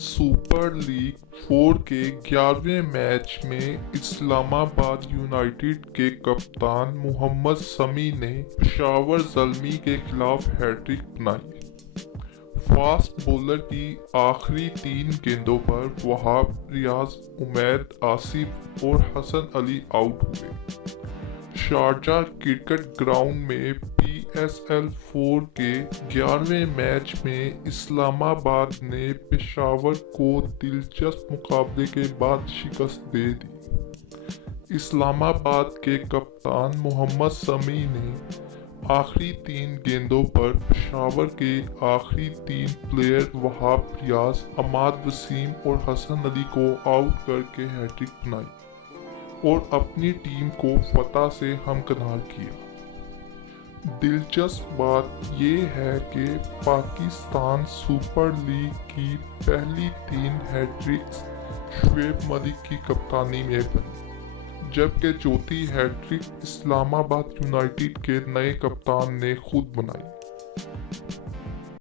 Super league 4 کے 11ویں match میں اسلام آباد یونائیٹڈ کے کپتان محمد سمیع نے پشاور زلمی کے خلاف ہیٹ-ٹرک بنائی۔ فاسٹ بولر کی آخری 3 گیندوں پر وہاب ریاض، عمید آصف اور حسن علی آؤٹ ہوئے۔ شارجہ کرکٹ گراؤنڈ میں پی ایس ایل 4 کے 11ویں میچ میں اسلام آباد نے پشاور کو دلچسپ مقابلے کے بعد شکست دے دی۔ اسلام آباد کے کپتان محمد سمیع نے آخری 3 گیندوں پر پشاور کے آخری 3 پلیئر وہاب ریاض، عماد وسیم اور حسن علی کو آؤٹ کر کے ہیٹ-ٹرک بنائی اور اپنی ٹیم کو فتح سے ہمکنار کیا۔ دلچسپ بات یہ ہے کہ پاکستان سپر لیگ کی پہلی 3 ہیٹ-ٹرکس شعیب ملک کی کپتانی میں بنی، جبکہ چوتھی ہیٹ-ٹرک اسلام آباد یونائیٹڈ کے نئے کپتان نے خود بنائی۔